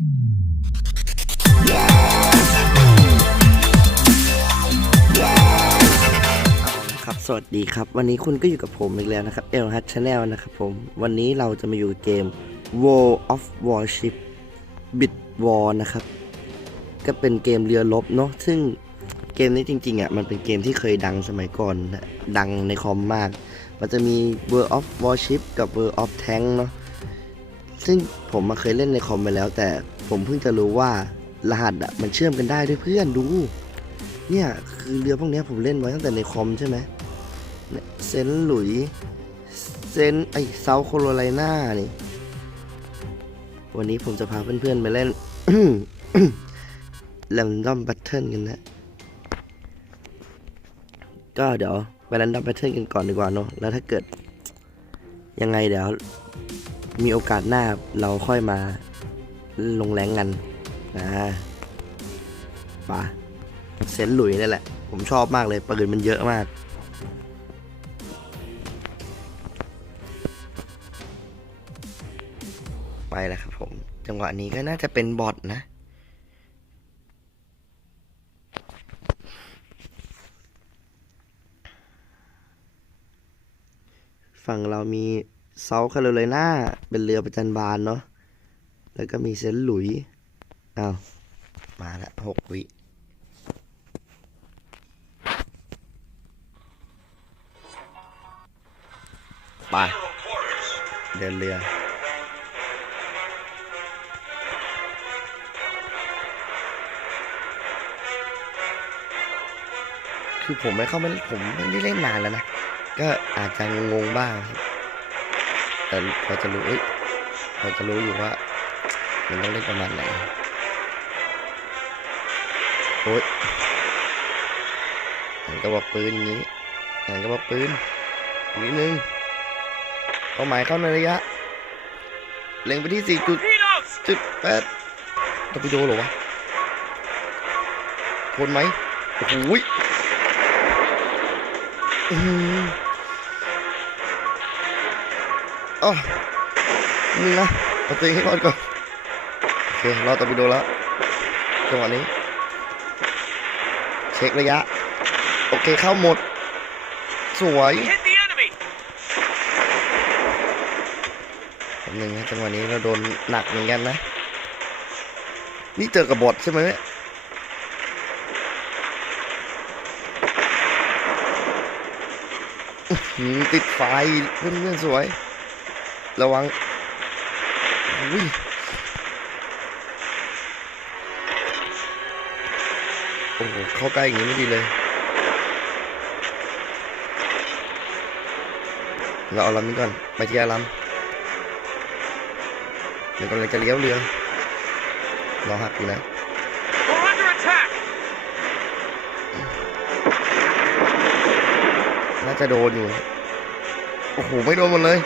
ครับ สวัสดีครับ วันนี้คุณก็อยู่กับผมอีกแล้วนะครับ El Hut Channel นะครับผม วันนี้เราจะมาอยู่เกม World of Warship Bit War นะครับ ก็เป็นเกมเรือรบเนาะซึ่งเกมนี้จริงๆอะมันเป็นเกมที่เคยดังสมัยก่อนนะดังในคอมมาก มันจะมี World of Warship กับ World of Tank เนาะ ซึ่งผมมาเคยเล่นในคอมไปแล้ว แต่ผมเพิ่งจะรู้ว่ารหัสอะมันเชื่อมกันได้ด้วยเพื่อนดู เนี่ยคือเรือพวกนี้ผมเล่นไว้ตั้งแต่ในคอมใช่ไหมเซนหลุยเซนไอเซาโคโรไลนานี่ วันนี้ผมจะพาเพื่อนๆไปเล่นแ r นดอมบัตเทิลกันนะ ก็เดี๋ยวไปแ r นดอมบัตเทิลกันก่อนดีกว่าเนาะแล้วถ้าเกิดยังไงเดี๋ยว มีโอกาสหน้าเราค่อยมาลงแรงกันนะป่ะเซนหลุยนี่แหละ ผมชอบมากเลยปืนมันเยอะมาก ไปแล้วครับผม จังหวะนี้ก็น่าจะเป็นบอทนะฝั่งเรามี เซาท์แคโรไลนาเป็นเรือประจันบานเนาะแล้วก็มีเซนต์หลุยอ้าวมาละหกวิไปเดินเรือคือผมไม่เข้าไม่ผมไม่ได้เล่นนานแล้วนะ ก็อาจจะงงบ้างครับ แต่พอจะรู้เอ้ยพอจะรู้อยู่ว่า มันต้องเล่นประมาณไหนโอ๊ยหันกระบอกปืนอย่างนี้หันกระบอกปืนอีนิดนึงเป้าหมายเข้าในระยะ เล็งไปที่สี่จุดจุดแปดตอร์ปิโดหรอวะทนไหมโอ้ยอื้อหื ออ๋อนี่นะเอาตัวเองให้รอดก่อนโอเครอดตอร์ปิโดแล้วจังหวะนี้ เช็คระยะ โอเคเข้าหมด สวย Hit the enemy! แป๊บนึงนะจังหวะนี้เราโดนหนักเหมือนกันนะ นี่เจอกับบอทใช่ไหมเนี่ยอื้อหือติดไฟเพื่อนเพื่อนๆสวย ระวังอุ้ยโอ้โหเข้าใกล้อย่างนี้ไม่ดีเลย เราเอาลำนี้ก่อนไปที่อาลำเดี๋ยวกำลังจะเลี้ยวเรือรอหักอยู่นะน่าจะโดนอยู่ โอ้โห ไม่โดนหมดเลย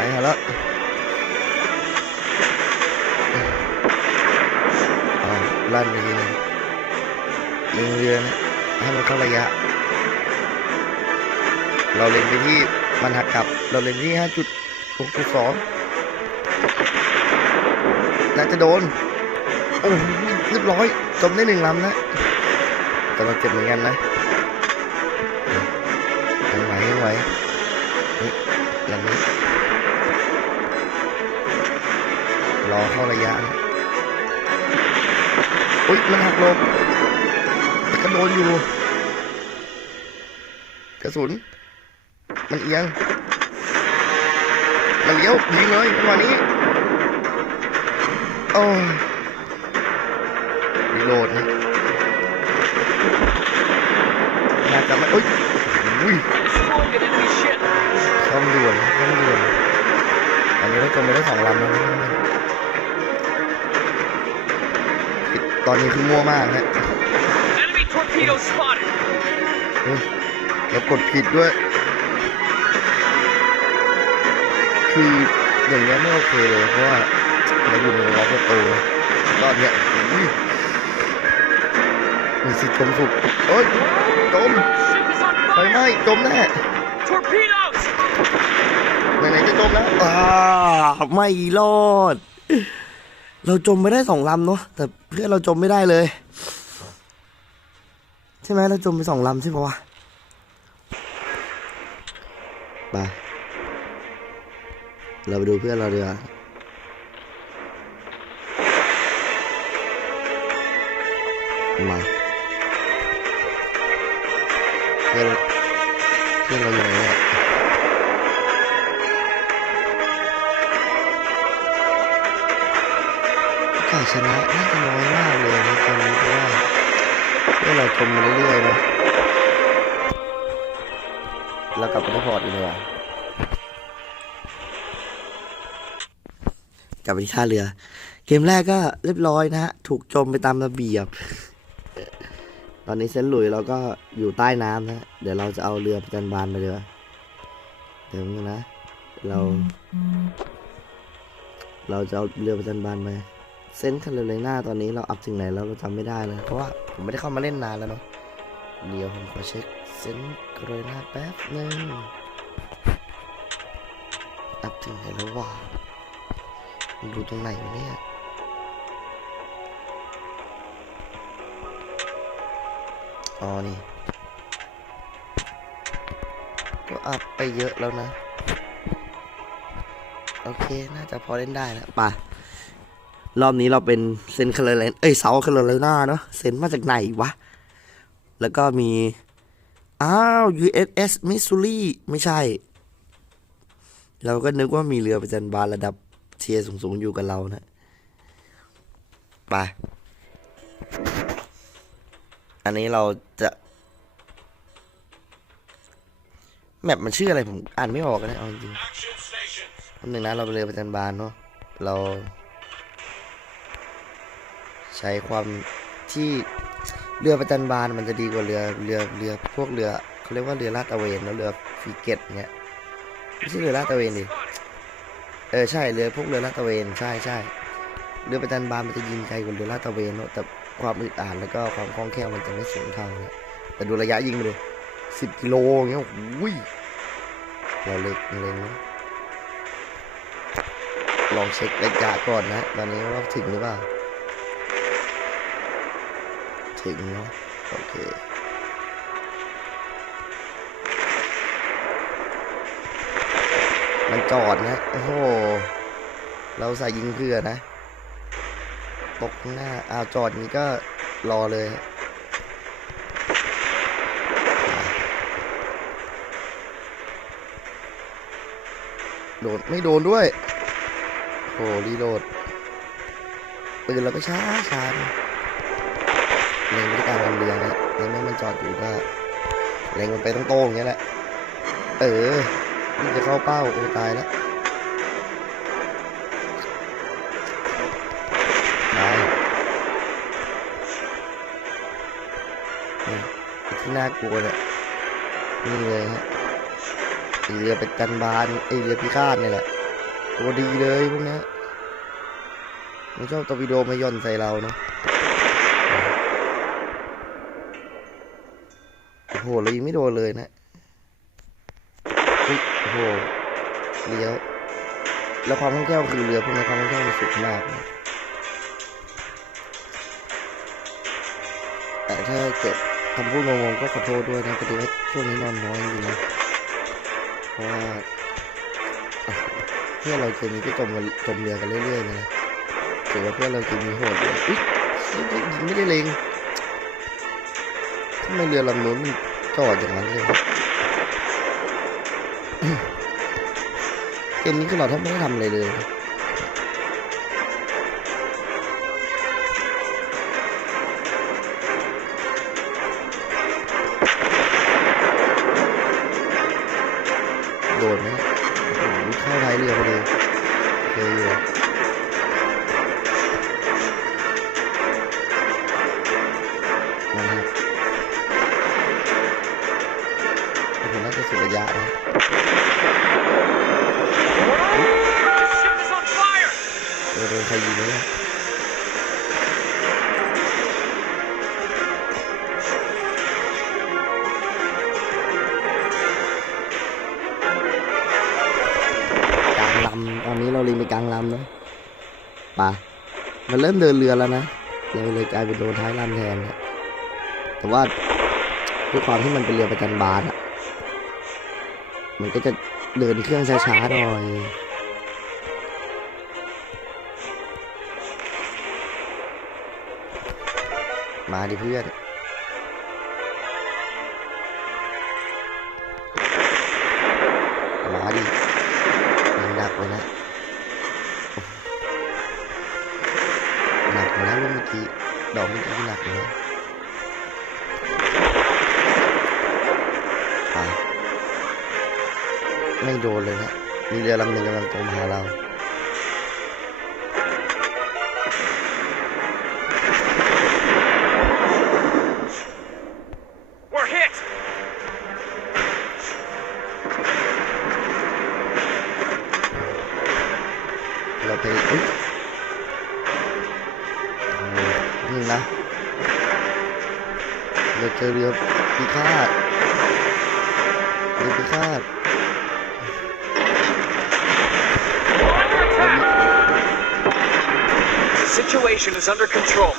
ไปหาแล้วอ้าวลั่นไปทีนึงยิงเรือนะให้มันเข้าระยะ เราเล็งไปที่มันหักกลับ เราเล็งที่ห้าจุดหกจุดสองน่าจะโดน โอ้โหเรียบร้อยจมได้หนึ่งลำนะแต่เราเจ็บเหมือนกันนะยังไหวยังไหวเฮ้ยลำนี้ รอเข้าระยะนะอุ้ยมันหักลบแต่ก็โดนอยู่ กระสุน มันเอียง มันเลี้ยวยิงเลยจังหวะนี้ โอ้ยรีโหลดนะน่าจะไม่อุ้ยอุ้ย Destroyed an enemy ship! ช่องด่วนช่องด่วนอันนี้เราจมไปได้สองลำแล้ว อนนี้คือมั่วมากนะ Enemy torpedo spotted! เฮ้ยแล้วกดผิดด้วย คืออย่างเงี้ยไม่โอเคเลยเพราะว่าเราอยู่ในล็อกประตูนะรอบเนี้ยอุ้ยมีสิทธิ์จมสุกโอ๊ยจม Ship is on ไฟไหม้ fire! จมแน่ Torpedoes! ไหนๆจะจมแล้วอ่าไม่รอด เราจมไม่ได้สองลำเนาะแต่เพื่อนเราจมไม่ได้เลย ใช่ไหมเราจมไปสองลำใช่ปะวะไปเราไปดูเพื่อนเราดีกว่ามา ชนะน่าจะน้อยมากเลยนะตอนนี้เพราะว่าเพื่อเราจมมาเรื่อยๆนะเรากลับไปที่พอร์ตดีกว่ากลับไปที่ท่าเรือ เกมแรกก็เรียบร้อยนะฮะ ถูกจมไปตามระเบียบ ตอนนี้เซนหลุยเราก็อยู่ใต้น้ำนะ เดี๋ยวเราจะเอาเรือประจันบานไปเรือเดี๋ยวนะ เรา เราจะเอาเรือประจันบานไป เซนต์คาโรไลนาตอนนี้เราอัพถึงไหนแล้วเราจำไม่ได้เลย เพราะว่าผมไม่ได้เข้ามาเล่นนานแล้วเนาะเดี๋ยวผมขอเช็คเซนต์คาโรไลนาแป๊บนึงอัพถึงไหนแล้ววะดูตรงไหนเนี่ยอ๋อนี่ก็อัพไปเยอะแล้วนะ โอเค น่าจะพอเล่นได้แล้วป่ะ รอบนี้เราเป็นเซนคาร์ไลนเอ้ยเซาคาร์ไลนาเนาะเซนมาจากไหนวะ แล้วก็มี อ้าว USS Missouri ไม่ใช่ เราก็นึกว่ามีเรือประจันบานระดับเทียสูงๆ อยู่กับเรานะ ไป อันนี้เราจะ แมปมันชื่ออะไรผมอ่านไม่ออกนะเอาจริงๆคนหนึ่งนะเราไปเรือประจันบานเนาะเรา ใช้ความที่เรือประจันบานมันจะดีกว่าเรือเรือเรือพวกเรือเขาเรียกว่าเรือลาดตระเวนแล้วเรือฟรีเกตเงี้ยไม่ใช่เรือลาดตระเวนดิเออใช่เรือพวกเรือลาดตระเวนใช่ใช่เรือประจันบานมันจะยิงไกลกว่าเรือลาดตระเวนเนอะแต่ความอึดอัดแล้วก็ความคล่องแคล่วมันจะไม่สูงเท่านะแต่ดูระยะยิงไปเลยสิบกิโลเงี้ยอุ้ยเราเล็กเล็งนะลองเช็คระยะก่อนนะตอนนี้ว่าถึงหรือเปล่า ถึงเนาะโอเคมันจอดนะ โอ้โห เราใส่ยิงเพื่อนะ ตกหน้าอ้าวจอดนี้ก็รอเลย โดดไม่โดนด้วยโอ้รีโหลดปืนเราก็ช้าช้า เล็งไปที่กลางลำเรือนะแล้วแม่มันจอดอยู่ก็เล็งมันไปตรงโต้งๆอย่างเงี้ยแหละ เออนี่จะเข้าเป้าโอ้ตายแล้วตายนี่ที่น่ากลัวเนี่ยนี่เลยฮะไอเรือเป็นจันบานไอเรือพิฆาตนี่แหละ ตัวดีเลยพวกเนี้ยมันชอบตอร์ปิโดมาย่อนใส่เราเนาะ โอ้โหเรายิงไม่โดนเลยนะเฮ้ยโอ้โหเลี้ยว แล้วความคล่องแคล่วคือเรือพวกนี้ความคล่องแคล่วมันสุดมากนะแต่ถ้าเกิดคำพูดงงๆก็ขอโทษด้วยนะพอดีว่าช่วงนี้นอนน้อยจริงๆนะ เพราะว่าเพื่อนเราเคมีก็จมจมเรือกันเรื่อยๆเลยนะถือว่าเพื่อนเราเคมีโหดเลยอุ๊ยยิงไม่ได้เลงทำไมเรือลำนู้นมัน อดอย่างนั้นเลยเกมนี้คือเราแทบไม่ได้ทำอะไรเลยโดนไหมโอ้โหเข้าท้ายเรือพอดีเคยอยู่ เราเลยไปกลางลำนะป่ะมันเริ่มเดินเรือแล้วนะเลยเลยกลายเป็นโดนท้ายลำแทนนะแต่ว่าด้วยความที่มันเป็นเรือประจันบานอะมันก็จะเดินเครื่องช้าๆหน่อยมาดิเพื่อน หนักอยู่นะลูกเมื่อกี้ดอกเมื่อกี้หลักเลยไปไม่โดนเลยนะมีเรือลำหนึ่งกำลังตรงมาหาเรา เราเจอเรือพิฆาตเรือพิฆาต The situation is under control.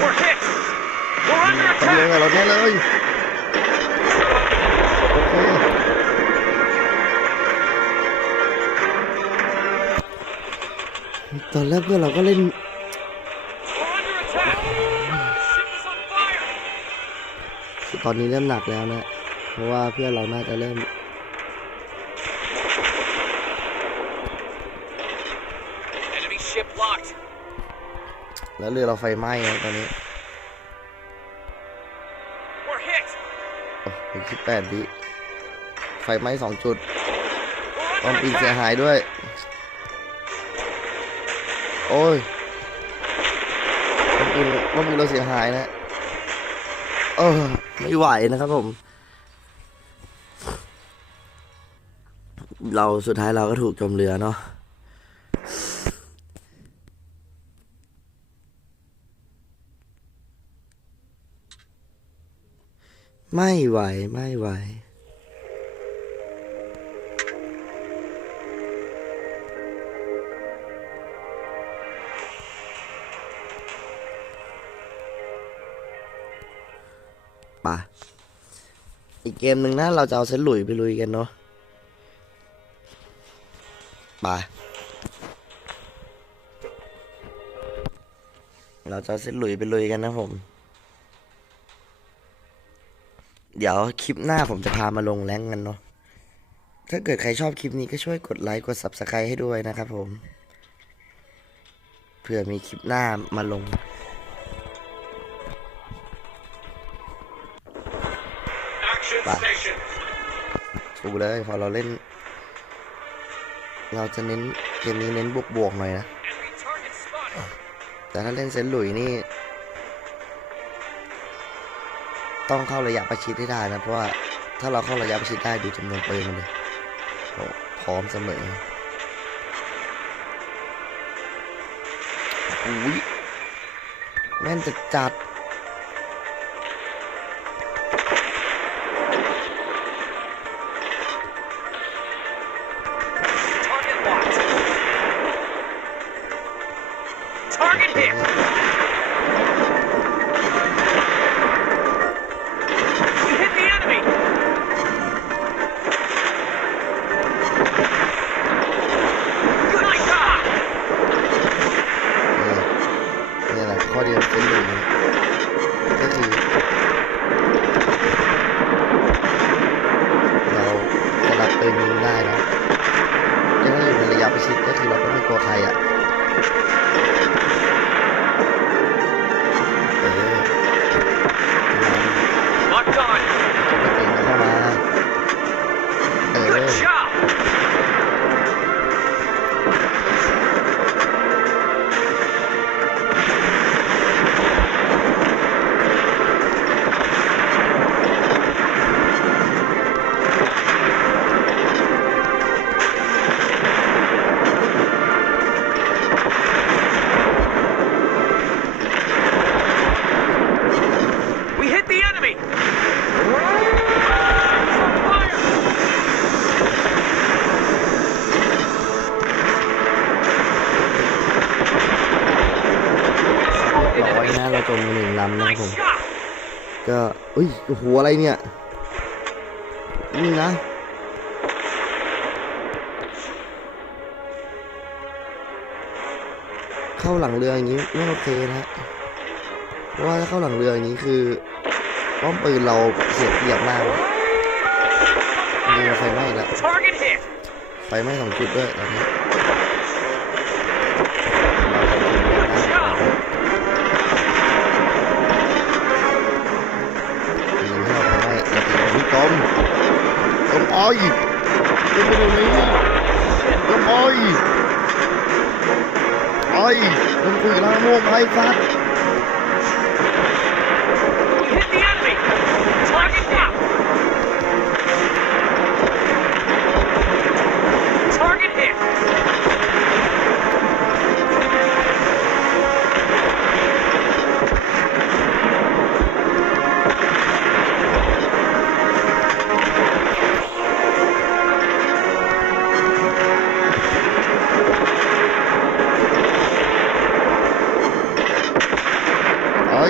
We're hit! We're under ต้องลง attack! กับเราแน่เลยโอเคตอนแรกเพื่อนเราก็เล่น ตอนนี้เริ่มหนักแล้วนะ เพราะว่าเพื่อนเราน่าจะเริ่ม Enemy ship locked. แล้วเรือเราไฟไหม้นะตอนนี้ We're hit! โอ้ยคิดแปดวิไฟไหม้สองจุด We're ออม under ปีนเสีย attack! หายด้วย โอ้ยออมปีนออมปีนเราเสียหายนะเออ ไม่ไหวนะครับผม เราสุดท้ายเราก็ถูกจมเรือเนาะไม่ไหว ไม่ไหว อีกเกมหนึ่งนะเราจะเอาเซนหลุยไปลุยกันเนาะไปเราจะเอาเซนหลุยไปลุยกันนะผม เดี๋ยวคลิปหน้าผมจะพามาลงแรงกันเนาะถ้าเกิดใครชอบคลิปนี้ก็ช่วยกดไลค์กด Subscribe ให้ด้วยนะครับผม เพื่อมีคลิปหน้ามาลง Action Bye. station! ดูเลยพอเราเล่น เราจะเน้นเกมนี้เน้นบวกบวกๆหน่อยนะ แต่ถ้าเล่นเซนหลุยนี่ ต้องเข้าระยะประชิดให้ได้นะ เพราะว่าถ้าเราเข้าระยะประชิดได้ดูจำนวนปืนมันเลยโอ้พร้อมเสมออุ้ยแม่นจะจัด อุ้ยโอ้โหอะไรเนี่ยนี่นะเข้าหลังเรืออย่างนี้ไม่โอเคนะฮะเพราะว่าถ้าเข้าหลังเรืออย่างนี้คือป้อมปืนเราเสียเปรียบมากนี่ไฟไหม้อีกแล้ว Target hit. ไฟไหม้สองจุดด้วยตอนนี้ จมอ้อยจมไปตรงนี้จมอ้อยอ้อยจมคุยกับทางโม่ไอ้สัด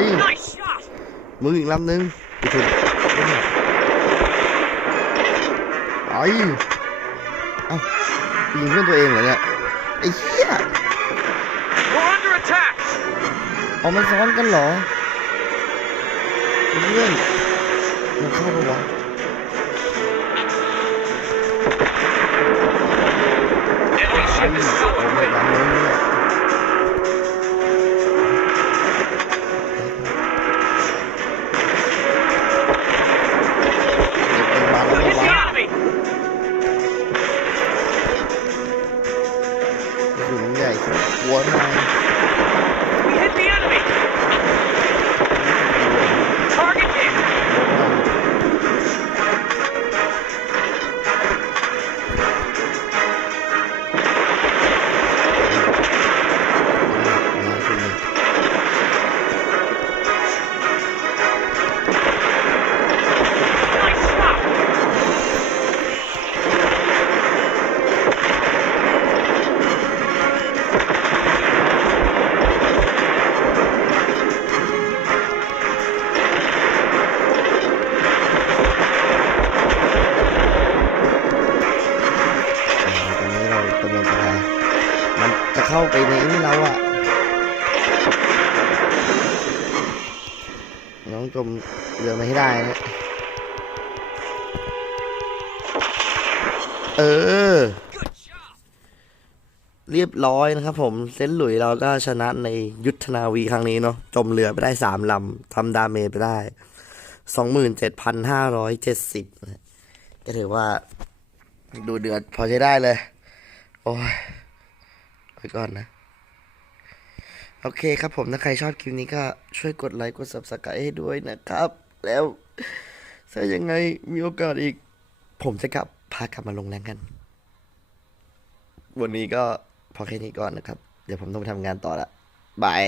อ้อย Nice shot. มืออีกลำหนึ่งไปถึงอ้อยเอ้ายิงเพื่อน ร้อยนะครับผมเซนหลุยเราก็ชนะในยุทธนาวีครั้งนี้เนาะจมเรือไปได้สามลำทำดาเมจไปได้สองหมื่นเจ็ดพันห้าร้อยเจ็ดสิบก็ถือว่า ดูเดือดพอใช้ได้เลย โอ้ยไปก่อนนะ โอเคครับผม ถ้าใครชอบคลิปนี้ก็ช่วยกดไลค์กด subscribe ให้ด้วยนะครับ แล้วถ้ายังไงมีโอกาสอีก ผมจะกลับพากลับมาลงแรงกัน วันนี้ก็ พอแค่นี้ก่อนนะครับ เดี๋ยวผมต้องไปทำงานต่อละบาย